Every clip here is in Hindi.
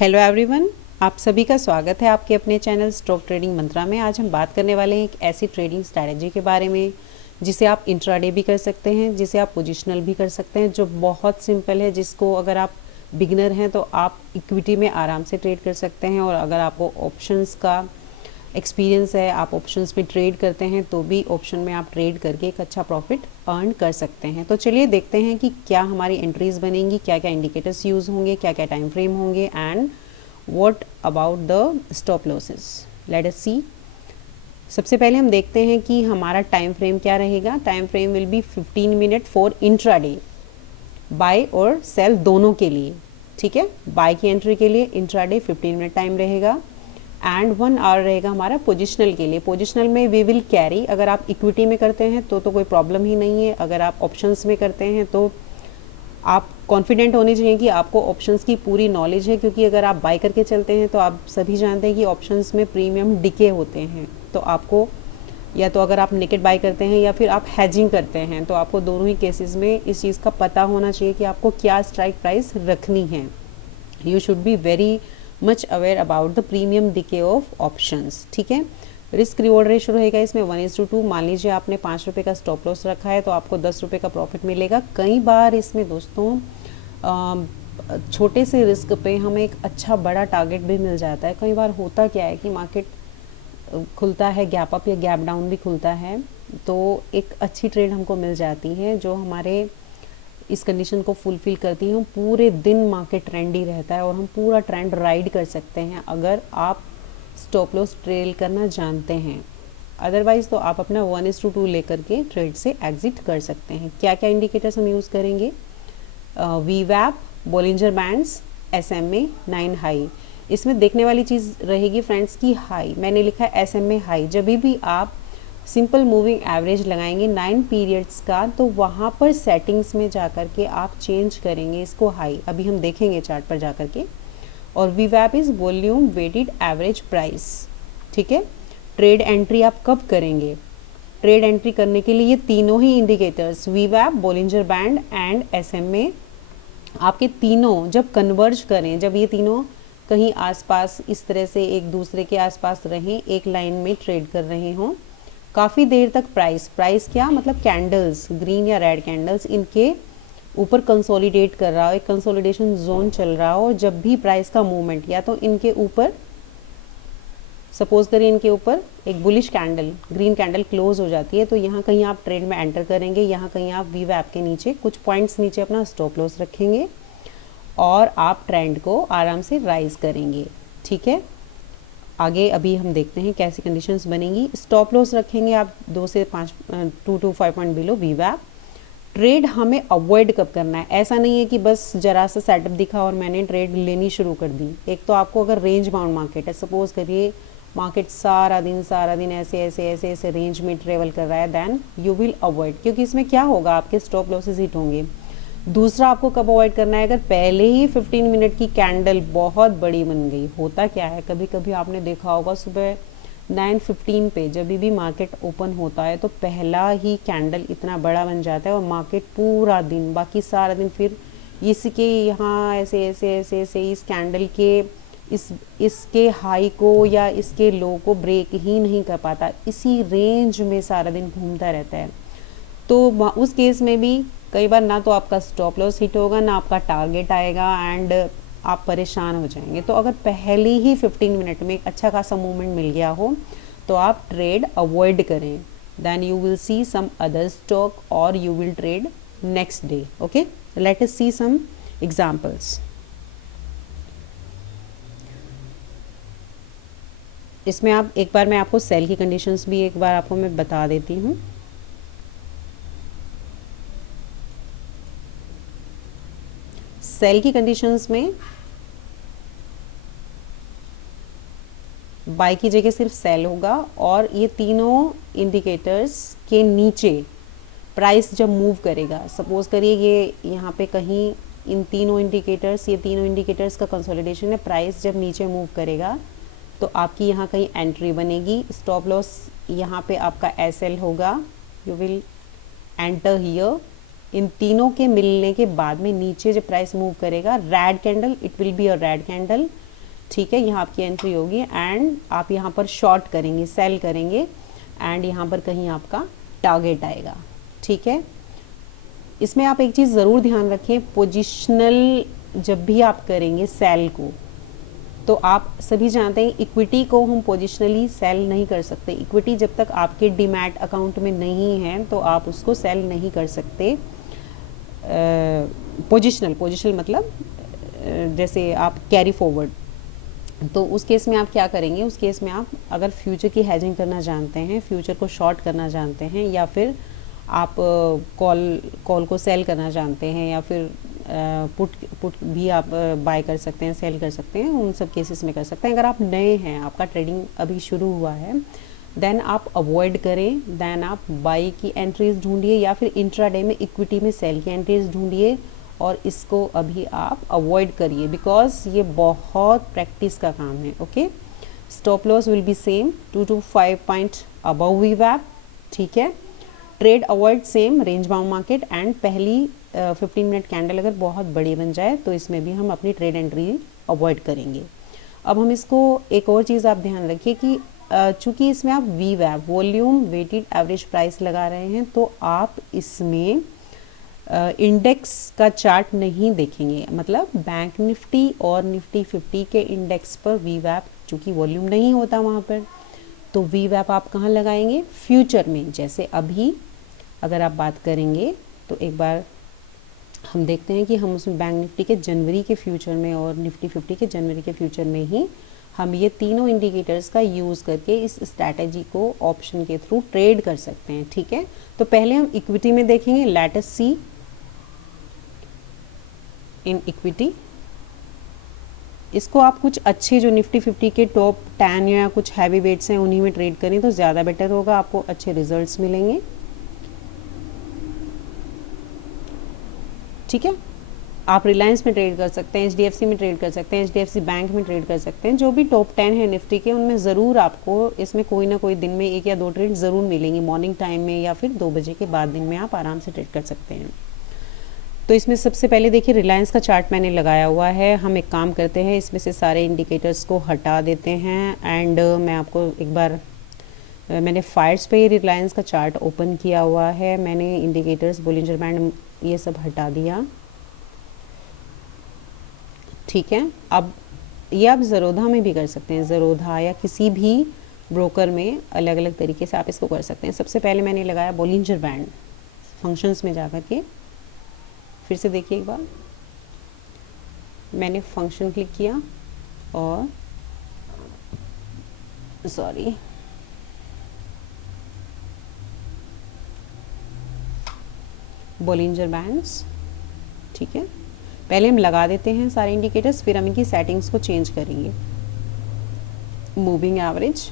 हेलो एवरीवन, आप सभी का स्वागत है आपके अपने चैनल स्टॉक ट्रेडिंग मंत्रा में। आज हम बात करने वाले हैं एक ऐसी ट्रेडिंग स्ट्रैटेजी के बारे में जिसे आप इंट्राडे भी कर सकते हैं, जिसे आप पोजिशनल भी कर सकते हैं, जो बहुत सिंपल है, जिसको अगर आप बिगिनर हैं तो आप इक्विटी में आराम से ट्रेड कर सकते हैं। और अगर आपको ऑप्शंस का एक्सपीरियंस है, आप ऑप्शंस में ट्रेड करते हैं, तो भी ऑप्शन में आप ट्रेड करके एक अच्छा प्रॉफिट अर्न कर सकते हैं। तो चलिए देखते हैं कि क्या हमारी एंट्रीज बनेंगी, क्या क्या इंडिकेटर्स यूज़ होंगे, क्या क्या टाइम फ्रेम होंगे, and what about the stop losses. Let us see. सबसे पहले हम देखते हैं कि हमारा टाइम फ्रेम क्या रहेगा। Time frame will be 15 minute for intraday, buy और सेल दोनों के लिए। ठीक है, बाय की एंट्री के लिए इंट्राडे 15 मिनट टाइम रहेगा एंड 1 आवर रहेगा हमारा पोजिशनल के लिए। पोजिशनल में वी विल कैरी, अगर आप इक्विटी में करते हैं तो कोई प्रॉब्लम ही नहीं है। अगर आप ऑप्शंस में करते हैं तो आप कॉन्फिडेंट होने चाहिए कि आपको ऑप्शंस की पूरी नॉलेज है, क्योंकि अगर आप बाय करके चलते हैं तो आप सभी जानते हैं कि ऑप्शंस में प्रीमियम डिके होते हैं। तो आपको या तो अगर आप नेकेड बाय करते हैं या फिर आप हैजिंग करते हैं, तो आपको दोनों ही केसेस में इस चीज़ का पता होना चाहिए कि आपको क्या स्ट्राइक प्राइस रखनी है। You should be very much aware about the premium decay of options. ठीक है, रिस्क रिवॉर्ड रेशो रहेगा इसमें 1:2। मान लीजिए आपने 5 रुपये का स्टॉप लॉस रखा है तो आपको 10 रुपये का प्रॉफिट मिलेगा। कई बार इसमें दोस्तों छोटे से रिस्क पे हमें एक अच्छा बड़ा टारगेट भी मिल जाता है। कई बार होता क्या है कि मार्केट खुलता है गैप अप या गैप डाउन भी खुलता है, तो एक अच्छी ट्रेड हमको मिल जाती है जो हमारे इस कंडीशन को फुलफिल करती है। हम पूरे दिन मार्केट ट्रेंडी रहता है और हम पूरा ट्रेंड राइड कर सकते हैं अगर आप स्टॉप लॉस ट्रेल करना जानते हैं। अदरवाइज़ तो आप अपना 1:2 लेकर के ट्रेड से एग्जिट कर सकते हैं। क्या क्या इंडिकेटर्स हम यूज़ करेंगे? वीवैप, बॉलिंजर बैंड्स, SMA 9 हाई। इसमें देखने वाली चीज़ रहेगी फ्रेंड्स की हाई, मैंने लिखा है SMA हाई। जब भी आप सिंपल मूविंग एवरेज लगाएंगे 9 पीरियड्स का, तो वहाँ पर सेटिंग्स में जाकर के आप चेंज करेंगे इसको हाई। अभी हम देखेंगे चार्ट पर जाकर के। और वीवैप is volume weighted average price. ठीक है, ट्रेड एंट्री आप कब करेंगे? ट्रेड एंट्री करने के लिए ये तीनों ही इंडिकेटर्स वीवैप, बॉलिंजर बैंड एंड SMA, आपके तीनों जब कन्वर्ज करें, जब ये तीनों कहीं आसपास इस तरह से एक दूसरे के आसपास रहें, एक लाइन में ट्रेड कर रहे हों काफ़ी देर तक, प्राइस क्या मतलब कैंडल्स, ग्रीन या रेड कैंडल्स इनके ऊपर कंसोलिडेट कर रहा हो, एक कंसोलिडेशन जोन चल रहा हो। जब भी प्राइस का मूवमेंट या तो इनके ऊपर, सपोज करिए इनके ऊपर एक bullish candle, green candle close हो जाती है, तो यहाँ कहीं आप ट्रेड में एंटर करेंगे, यहाँ कहीं आप वीवैप के नीचे कुछ पॉइंट्स नीचे अपना स्टॉप लॉस रखेंगे और आप ट्रेंड को आराम से राइज करेंगे। ठीक है, आगे अभी हम देखते हैं कैसी कंडीशंस बनेंगी। स्टॉप लॉस रखेंगे आप 2 से 5, 2 to 5 पॉइंट बिलो वीवैप। ट्रेड हमें अवॉइड कब करना है? ऐसा नहीं है कि बस जरा सा सेटअप दिखा और मैंने ट्रेड लेनी शुरू कर दी। एक तो आपको अगर रेंज बाउंड मार्केट है, सपोज करिए मार्केट सारा दिन ऐसे रेंज में ट्रेवल कर रहा है, देन यू विल अवॉइड, क्योंकि इसमें क्या होगा, आपके स्टॉप लॉसेस हिट होंगे। दूसरा आपको कब अवॉइड करना है? अगर पहले ही 15 मिनट की कैंडल बहुत बड़ी बन गई। होता क्या है, कभी कभी आपने देखा होगा सुबह 9:15 पे जब भी मार्केट ओपन होता है तो पहला ही कैंडल इतना बड़ा बन जाता है और मार्केट पूरा दिन, बाकी सारा दिन फिर इसके यहाँ ऐसे इस कैंडल के इसके हाई को या इसके लो को ब्रेक ही नहीं कर पाता, इसी रेंज में सारा दिन घूमता रहता है। तो उस केस में भी कई बार ना तो आपका स्टॉप लॉस हिट होगा, ना आपका टारगेट आएगा एंड आप परेशान हो जाएंगे। तो अगर पहले ही 15 मिनट में एक अच्छा खासा मूवमेंट मिल गया हो तो आप ट्रेड अवॉइड करें, then you will see some other stock और you will trade next day. Okay, let us see some examples. इसमें आप एक बार मैं आपको सेल की कंडीशंस भी एक बार आपको मैं बता देती हूँ। सेल की कंडीशंस में बाय की जगह सिर्फ सेल होगा और ये तीनों इंडिकेटर्स के नीचे प्राइस जब मूव करेगा, सपोज करिए ये यहाँ पे कहीं इन तीनों इंडिकेटर्स, ये तीनों इंडिकेटर्स का कंसोलिडेशन है, प्राइस जब नीचे मूव करेगा तो आपकी यहाँ कहीं एंट्री बनेगी। स्टॉप लॉस यहाँ पे आपका SL होगा, यू विल एंटर हियर। इन तीनों के मिलने के बाद में नीचे जब प्राइस मूव करेगा, red candle, it will be a red candle ठीक है, यहाँ आपकी एंट्री होगी एंड आप यहाँ पर शॉर्ट करेंगे, सेल करेंगे एंड यहाँ पर कहीं आपका टारगेट आएगा। ठीक है, इसमें आप एक चीज़ ज़रूर ध्यान रखें, पोजिशनल जब भी आप करेंगे सेल को, तो आप सभी जानते हैं इक्विटी को हम पोजिशनली सेल नहीं कर सकते। इक्विटी जब तक आपके डीमैट अकाउंट में नहीं है तो आप उसको सेल नहीं कर सकते। पोजिशनल मतलब जैसे आप कैरी फॉरवर्ड, तो उस केस में आप क्या करेंगे, उस केस में आप अगर फ्यूचर की हैजिंग करना जानते हैं, फ्यूचर को शॉर्ट करना जानते हैं, या फिर आप कॉल को सेल करना जानते हैं, या फिर पुट भी आप बाय कर सकते हैं, सेल कर सकते हैं, उन सब केसेस में कर सकते हैं। अगर आप नए हैं, आपका ट्रेडिंग अभी शुरू हुआ है, देन आप अवॉइड करें, देन आप बाई की एंट्रीज ढूंढिए या फिर इंट्राडे में इक्विटी में सेल की एंट्रीज ढूंढिए और इसको अभी आप अवॉइड करिए, बिकॉज ये बहुत प्रैक्टिस का काम है। Okay, stop loss will be same 2 to 5 point above वीवैप। ठीक है, trade avoid same range bound market and पहली 15 मिनट कैंडल अगर बहुत बड़ी बन जाए तो इसमें भी हम अपनी ट्रेड एंट्री अवॉइड करेंगे। अब हम इसको एक और चीज़ आप ध्यान रखिए कि चूँकि इसमें आप वीवैप वॉल्यूम वेटेड एवरेज प्राइस लगा रहे हैं, तो आप इसमें इंडेक्स का चार्ट नहीं देखेंगे, मतलब बैंक निफ्टी और निफ्टी 50 के इंडेक्स पर वीवैप चूँकि वॉल्यूम नहीं होता वहाँ पर, तो वीवैप आप कहाँ लगाएंगे, फ्यूचर में। जैसे अभी अगर आप बात करेंगे तो एक बार हम देखते हैं कि हम उसमें बैंक निफ्टी के जनवरी के फ्यूचर में और निफ्टी 50 के जनवरी के फ्यूचर में ही हम ये तीनों इंडिकेटर्स का यूज़ करके इस स्ट्रैटेजी को ऑप्शन के थ्रू ट्रेड कर सकते हैं। ठीक है, तो पहले हम इक्विटी में देखेंगे, late us C in equity. इसको आप कुछ अच्छे जो निफ्टी 50 के टॉप 10 या कुछ हैवी वेट्स हैं उन्हीं में ट्रेड करें तो ज़्यादा बेटर होगा, आपको अच्छे रिजल्ट्स मिलेंगे। ठीक है, आप रिलायंस में ट्रेड कर सकते हैं, HDFC में ट्रेड कर सकते हैं, HDFC बैंक में ट्रेड कर सकते हैं, जो भी टॉप 10 है निफ्टी के उनमें ज़रूर आपको इसमें कोई ना कोई दिन में 1 या 2 ट्रेड ज़रूर मिलेंगी, मॉर्निंग टाइम में या फिर 2 बजे के बाद दिन में आप आराम से ट्रेड कर सकते हैं। तो इसमें सबसे पहले देखिए रिलायंस का चार्ट मैंने लगाया हुआ है। हम एक काम करते हैं, इसमें से सारे इंडिकेटर्स को हटा देते हैं एंड मैं आपको एक बार मैंने फायर्स पे रिलायंस का चार्ट ओपन किया हुआ है, मैंने इंडिकेटर्स बोलिंजर बैंड ये सब हटा दिया। ठीक है, अब ये आप ज़रोधा में भी कर सकते हैं, ज़रोधा या किसी भी ब्रोकर में अलग अलग तरीके से आप इसको कर सकते हैं। सबसे पहले मैंने लगाया बोलिंजर बैंड, फंक्शंस में जाकर के फिर से देखिए एक बार, मैंने फंक्शन क्लिक किया और सॉरी बोलिंजर बैंड्स। ठीक है, पहले हम लगा देते हैं सारे इंडिकेटर्स, फिर हम इनकी सेटिंग्स को चेंज करेंगे। मूविंग एवरेज,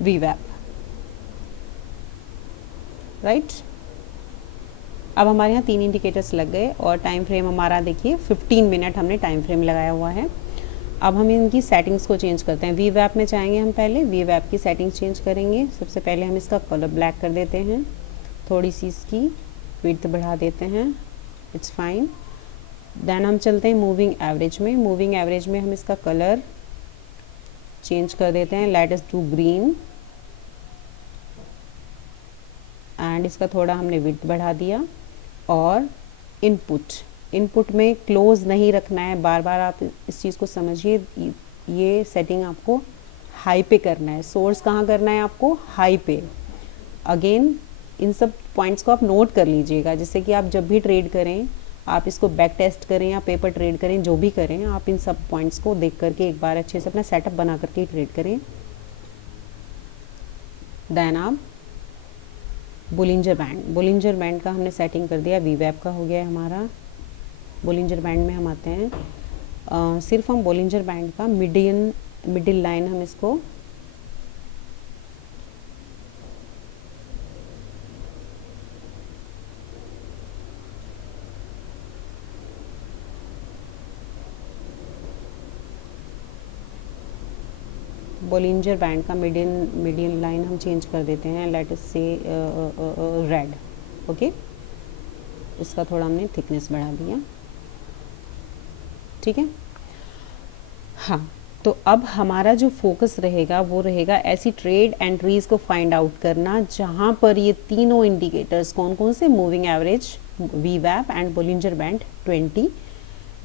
वीवैप, राइट। अब हमारे यहाँ 3 इंडिकेटर्स लग गए और टाइम फ्रेम हमारा देखिए 15 मिनट हमने टाइम फ्रेम लगाया हुआ है। अब हम इनकी सेटिंग्स को चेंज करते हैं। वीवैप में जाएंगे, हम पहले वीवैप की सेटिंग्स चेंज करेंगे। सबसे पहले हम इसका कलर ब्लैक कर देते हैं, थोड़ी सी इसकी विड्थ बढ़ा देते हैं, इट्स फाइन। देन हम चलते हैं मूविंग एवरेज में। मूविंग एवरेज में हम इसका कलर चेंज कर देते हैं, let us do green and इसका थोड़ा हमने विड्थ बढ़ा दिया। और इनपुट में क्लोज नहीं रखना है, बार बार आप इस चीज़ को समझिए, ये सेटिंग आपको हाई पे करना है। सोर्स कहाँ करना है आपको, हाई पे। अगेन इन सब पॉइंट्स को आप नोट कर लीजिएगा, जिससे कि आप जब भी ट्रेड करें, आप इसको बैक टेस्ट करें या पेपर ट्रेड करें, जो भी करें, आप इन सब पॉइंट्स को देख करके एक बार अच्छे से अपना सेटअप बना करके ट्रेड करें। देन आप बोलिंजर बैंड का हमने सेटिंग कर दिया, वीवैप का हो गया है हमारा। बोलिंजर बैंड में हम आते हैं, सिर्फ हम बोलिंजर बैंड का मिडिल लाइन हम इसको बोलिंजर बैंड का मीडियन लाइन हम चेंज कर देते हैं, लेट अस से रेड। ओके, इसका थोड़ा हमने थिकनेस बढ़ा दिया। ठीक है। हाँ, तो अब हमारा जो फोकस रहेगा वो रहेगा ऐसी ट्रेड एंट्रीज को फाइंड आउट करना जहाँ पर ये तीनों इंडिकेटर्स, कौन कौन से, मूविंग एवरेज, वीवैप एंड बोलिंजर बैंड 20,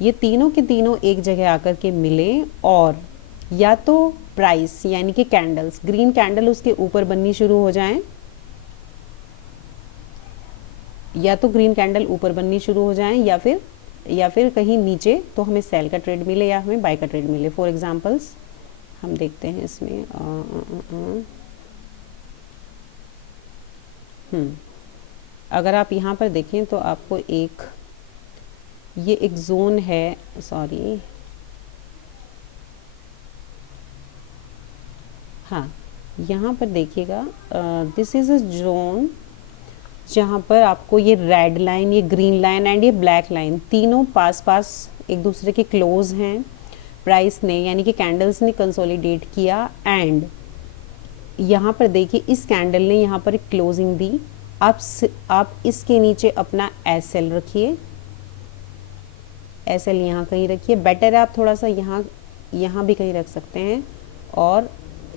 ये तीनों के तीनों एक जगह आकर के मिले और या तो प्राइस यानी कि कैंडल्स, ग्रीन कैंडल उसके ऊपर बननी शुरू हो जाएं, या तो ग्रीन कैंडल ऊपर बननी शुरू हो जाएं या फिर कहीं नीचे, तो हमें सेल का ट्रेड मिले या हमें बाय का ट्रेड मिले। फॉर एग्जांपल्स हम देखते हैं इसमें अगर आप यहाँ पर देखें तो आपको ये एक जोन है, सॉरी, हाँ, यहाँ पर देखिएगा, दिस इज़ अ जोन जहाँ पर आपको ये रेड लाइन, ये ग्रीन लाइन एंड ये ब्लैक लाइन तीनों पास पास एक दूसरे के क्लोज हैं। प्राइस ने यानी कि कैंडल्स ने कंसोलिडेट किया एंड यहाँ पर देखिए इस कैंडल ने यहाँ पर एक क्लोजिंग दी। आप इसके नीचे अपना एस एल रखिए, एस एल यहाँ कहीं रखिए, बेटर है आप थोड़ा सा यहाँ भी कहीं रख सकते हैं, और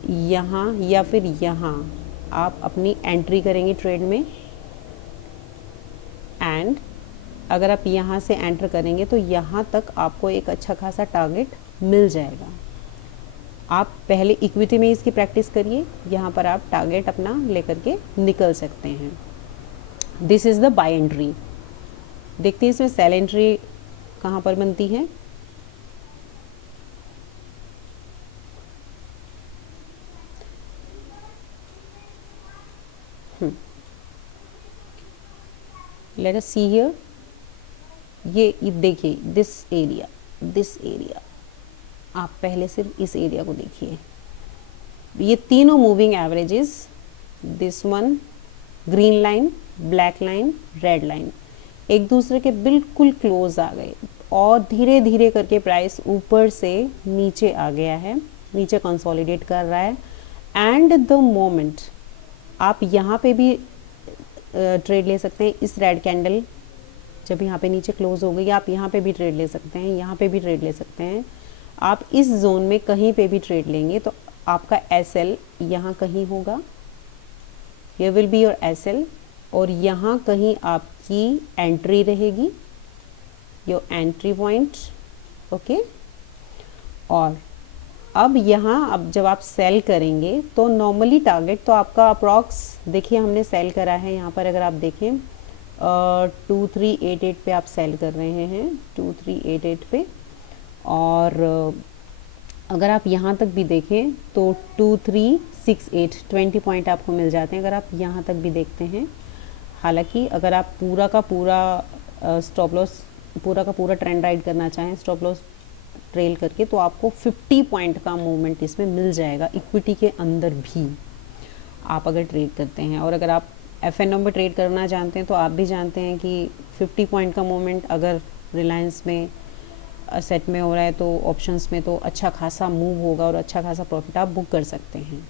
यहाँ या फिर यहाँ आप अपनी एंट्री करेंगे ट्रेड में। एंड अगर आप यहाँ से एंटर करेंगे तो यहाँ तक आपको एक अच्छा खासा टारगेट मिल जाएगा। आप पहले इक्विटी में इसकी प्रैक्टिस करिए, यहाँ पर आप टारगेट अपना लेकर के निकल सकते हैं। This is the buy entry. देखते हैं इसमें सेल एंट्री कहाँ पर बनती है। लेट अस सी हियर, ये देखिए दिस एरिया, आप पहले सिर्फ इस एरिया को देखिए। ये तीनों moving averages, this one, green line, black line, red line, एक दूसरे के बिल्कुल क्लोज आ गए और धीरे धीरे करके प्राइस ऊपर से नीचे आ गया है, नीचे कंसोलिडेट कर रहा है। एंड द मोमेंट आप यहाँ पे भी ट्रेड ले सकते हैं, इस रेड कैंडल जब यहाँ पे नीचे क्लोज हो गई, आप यहाँ पे भी ट्रेड ले सकते हैं, यहाँ पे भी ट्रेड ले सकते हैं। आप इस जोन में कहीं पे भी ट्रेड लेंगे तो आपका एस एल यहाँ कहीं होगा, ये will be your S L, और यहाँ कहीं आपकी एंट्री रहेगी, योर एंट्री पॉइंट, ओके। और अब यहाँ अब जब आप सेल करेंगे तो नॉर्मली टारगेट तो आपका अप्रॉक्स, देखिए हमने सेल करा है यहाँ पर, अगर आप देखें 2388 पे आप सेल कर रहे हैं, 2388 पे, और अगर आप यहाँ तक भी देखें तो 2368, 20 पॉइंट आपको मिल जाते हैं अगर आप यहाँ तक भी देखते हैं। हालांकि अगर आप पूरा का पूरा स्टॉप लॉस, पूरा का पूरा ट्रेंड राइड करना चाहें स्टॉप लॉस ट्रेल करके, तो आपको 50 पॉइंट का मूवमेंट इसमें मिल जाएगा इक्विटी के अंदर भी, आप अगर ट्रेड करते हैं। और अगर आप एफएनओ में ट्रेड करना जानते हैं तो आप भी जानते हैं कि 50 पॉइंट का मूवमेंट अगर रिलायंस में सेट में हो रहा है तो ऑप्शंस में तो अच्छा खासा मूव होगा और अच्छा खासा प्रॉफिट आप बुक कर सकते हैं,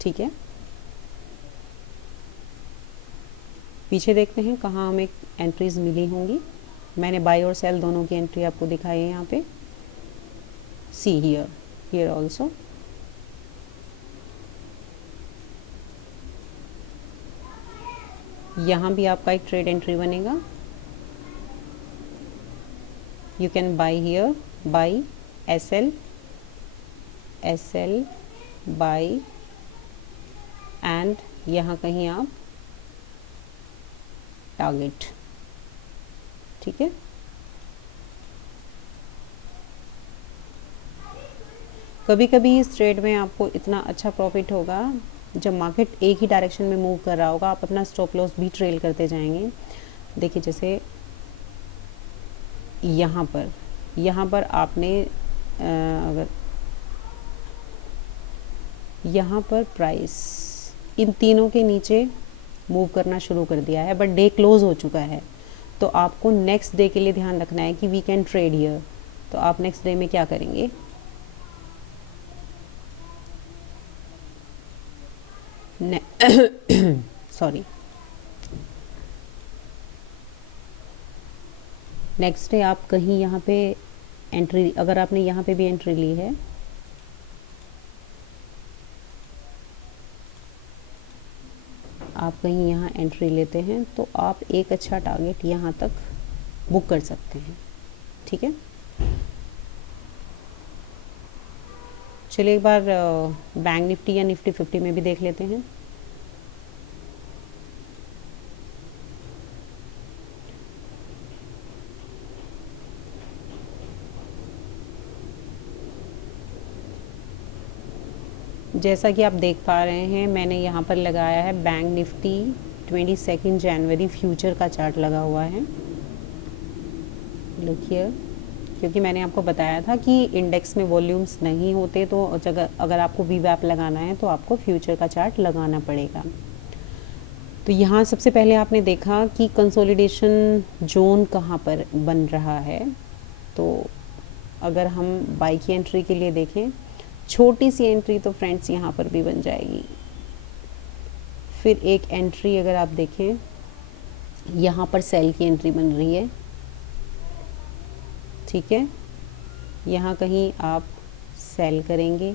ठीक है। पीछे देखते हैं कहाँ हमें एंट्रीज मिली होंगी। मैंने बाय और सेल दोनों की एंट्री आपको दिखाई है यहाँ पे। सी हियर ऑल्सो, यहाँ भी आपका एक ट्रेड एंट्री बनेगा। You can buy here, buy SL, buy, and यहाँ कहीं आप टारगेट, ठीक है। कभी कभी इस ट्रेड में आपको इतना अच्छा प्रॉफिट होगा जब मार्केट एक ही डायरेक्शन में मूव कर रहा होगा, आप अपना स्टॉप लॉस भी ट्रेल करते जाएंगे। देखिए जैसे यहाँ पर आपने अगर यहाँ पर प्राइस इन तीनों के नीचे मूव करना शुरू कर दिया है, बट डे क्लोज हो चुका है, तो आपको नेक्स्ट डे के लिए ध्यान रखना है कि वी कैन ट्रेड हियर। तो आप नेक्स्ट डे में क्या करेंगे, सॉरी, नेक्स्ट डे आप कहीं यहाँ पे एंट्री, अगर आपने यहाँ पे भी एंट्री ली है, आप कहीं यहाँ एंट्री लेते हैं तो आप एक अच्छा टारगेट यहाँ तक बुक कर सकते हैं। ठीक है, चलिए एक बार बैंक निफ्टी या निफ्टी 50 में भी देख लेते हैं। जैसा कि आप देख पा रहे हैं, मैंने यहाँ पर लगाया है बैंक निफ्टी 22 जनवरी फ्यूचर का चार्ट लगा हुआ है। लुक हियर, क्योंकि मैंने आपको बताया था कि इंडेक्स में वॉल्यूम्स नहीं होते, तो अगर आपको वीवैप लगाना है तो आपको फ्यूचर का चार्ट लगाना पड़ेगा। तो यहाँ सबसे पहले आपने देखा कि कंसोलिडेशन जोन कहाँ पर बन रहा है। तो अगर हम बाई की एंट्री के लिए देखें, छोटी सी एंट्री तो फ्रेंड्स यहाँ पर भी बन जाएगी। फिर एक एंट्री अगर आप देखें, यहाँ पर सेल की एंट्री बन रही है। ठीक है, यहाँ कहीं आप सेल करेंगे,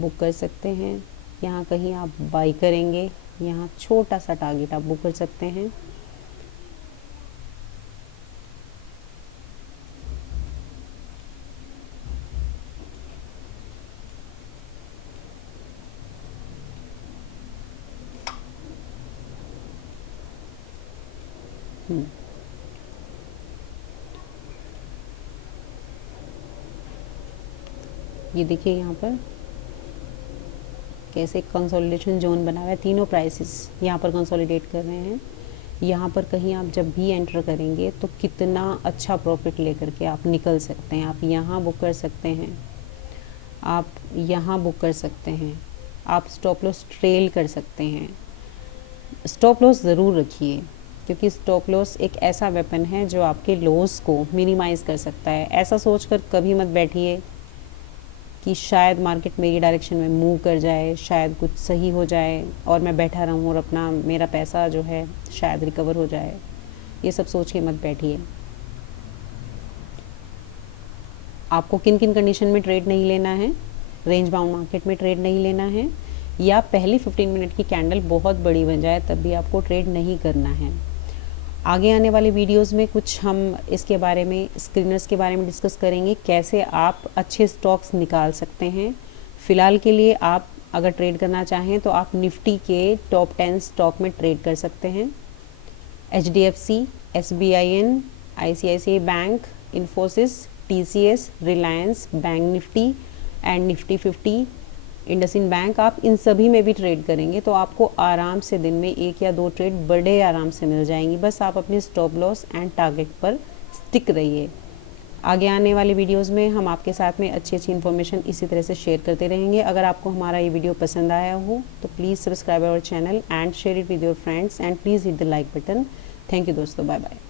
बुक कर सकते हैं। यहाँ कहीं आप बाई करेंगे, यहाँ छोटा सा टारगेट आप बुक कर सकते हैं। ये देखिए यहाँ पर कैसे कंसोलिडेशन जोन बना हुआ है, तीनों प्राइसेस यहाँ पर कंसोलिडेट कर रहे हैं। यहाँ पर कहीं आप जब भी एंटर करेंगे तो कितना अच्छा प्रॉफिट लेकर के आप निकल सकते हैं। आप यहाँ बुक कर सकते हैं, आप यहाँ बुक कर सकते हैं, आप स्टॉप लॉस ट्रेल कर सकते हैं। स्टॉप लॉस ज़रूर रखिए, क्योंकि स्टॉप लॉस एक ऐसा वेपन है जो आपके लॉस को मिनिमाइज़ कर सकता है। ऐसा सोचकर कभी मत बैठिए कि शायद मार्केट मेरी डायरेक्शन में मूव कर जाए, शायद कुछ सही हो जाए और मैं बैठा रहूँ और अपना मेरा पैसा जो है शायद रिकवर हो जाए। ये सब सोच के मत बैठिए। आपको किन किन कंडीशन में ट्रेड नहीं लेना है, रेंज बाउंड मार्केट में ट्रेड नहीं लेना है, या पहली 15 मिनट की कैंडल बहुत बड़ी बन जाए तब भी आपको ट्रेड नहीं करना है। आगे आने वाले वीडियोस में कुछ हम इसके बारे में, स्क्रीनर्स के बारे में डिस्कस करेंगे, कैसे आप अच्छे स्टॉक्स निकाल सकते हैं। फ़िलहाल के लिए आप अगर ट्रेड करना चाहें तो आप निफ्टी के टॉप 10 स्टॉक में ट्रेड कर सकते हैं। HDFC, SBIN, ICICI bank, Infosys, TCS, Reliance, bank Nifty and Nifty 50, IndusInd bank, आप इन सभी में भी ट्रेड करेंगे तो आपको आराम से दिन में 1 या 2 ट्रेड बड़े आराम से मिल जाएंगी। बस आप अपने स्टॉप लॉस एंड टारगेट पर स्टिक रहिए। आगे आने वाले वीडियोस में हम आपके साथ में अच्छी अच्छी इन्फॉर्मेशन इसी तरह से शेयर करते रहेंगे। अगर आपको हमारा ये वीडियो पसंद आया हो तो please subscribe our channel and share it with your friends and please hit the like button. Thank you दोस्तों, बाय बाय।